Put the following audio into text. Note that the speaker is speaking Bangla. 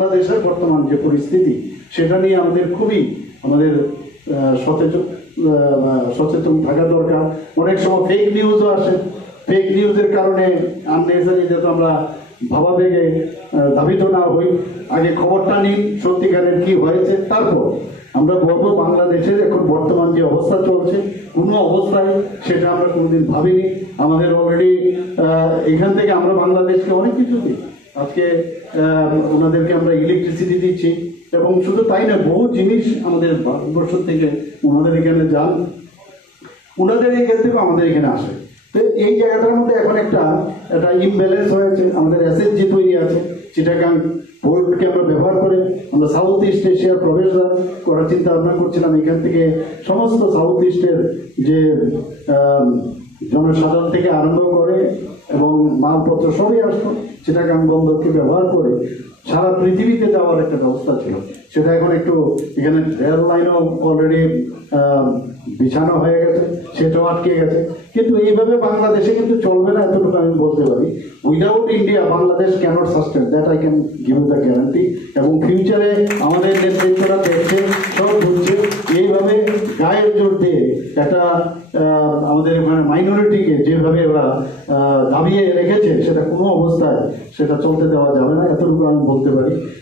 বাংলাদেশের বর্তমান যে পরিস্থিতি সেটা নিয়ে আমাদের সচেতন থাকা দরকার। অনেক সময় ফেক নিউজও আসে, ফেক নিউজের কারণে আননেসারি যাতে আমরা ভাবাবেগে ধাবিত না হই। আগে খবরটা নিন সত্যিকারের কি হয়েছে, তারপর আমরা বলবো বাংলাদেশের এখন বর্তমান যে অবস্থা চলছে কোনো অবস্থায় সেটা আমরা কোনোদিন ভাবিনি। আমাদের অলরেডি এখান থেকে আমরা বাংলাদেশকে অনেক কিছু দিই। আজকে ওনাদেরকে আমরা ইলেকট্রিসিটি দিচ্ছি, এবং শুধু তাই না, বহু জিনিস আমাদের ভারতবর্ষ থেকে ওনাদের এখানে যান, ওনাদের এখান থেকে আমাদের এখানে আসে। তো এই জায়গাটার মধ্যে এখন একটা ইমব্যালেন্স হয়েছে। আমাদের এসএসজি তৈরি আছে, চিটাগাং পোর্টকে আমরা ব্যবহার করে আমরা সাউথ ইস্ট এশিয়ার প্রবেশদ্বার করার চিন্তা ভাবনা করছিলাম। এখান থেকে সমস্ত সাউথ ইস্টের যে জনসাধারণ থেকে আরম্ভ করে এবং মালপত্র সবই আসতো চিটাগাং বন্দরকে ব্যবহার করে সারা পৃথিবীতে যাওয়ার একটা ব্যবস্থা ছিল। সেটা এখন একটু এখানে রেল লাইনও অলরেডি বিছানো হয়ে গেছে, সেটাও আটকে গেছে। কিন্তু এইভাবে বাংলাদেশে কিন্তু চলবে না, এতটুকু আমি বলতে পারি। Without India Bangladesh cannot sustain, that I can give the guarantee. এবং ফিউচারে আমাদের নেতৃত্বরা দেখছে, সব বুঝছে, এইভাবে গায়ের জোর দিয়ে একটা আমাদের মাইনরিটিকে যেভাবে ওরা দাবিয়ে রেখেছে সেটা কোনো অবস্থায় সেটা চলতে দেওয়া যাবে না, এতটুকু আমি বলতে পারি।